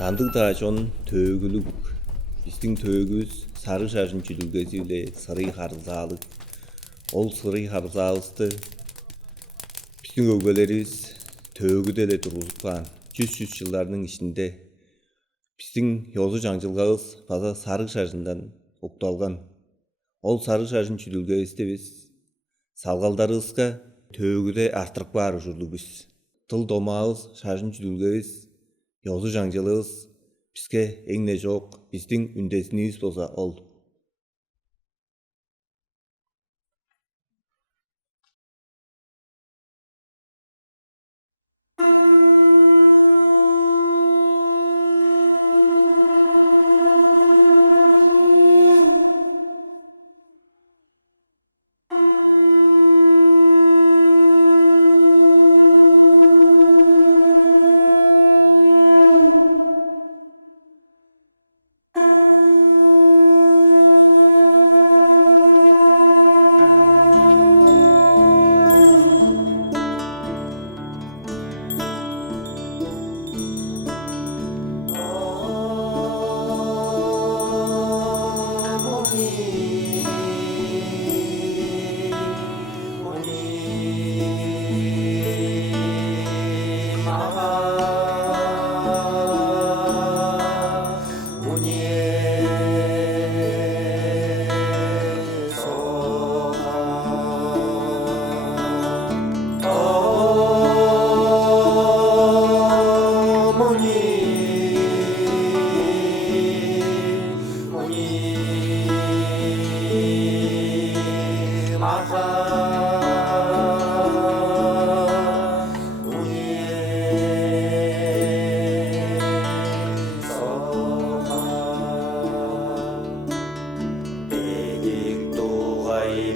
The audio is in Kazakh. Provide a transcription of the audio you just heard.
Кандыктаашон төөгүлүк. Биздин төөгүбүз сары шашын жүлүлгөсү эле сырый харзаалык. Ол сырый харзаабызды биздин өгбөлөрүбүз төөгүдө эле тургузупкан. Жүз жылдардын ичинде биздин йозу жаңжылгабыз база сары шашындан укталган. Ол сары шашын жүлүлгөбүздү биз салгалдарыбызга төөгүдө арттырып баар ушурлубуз. Тыл домаабыз, шашын жүлүлгөбүз, йозу жаңжылыбыз бизге эң эле жок, биздин үндесинибиз болсо ол. Benedicto Rai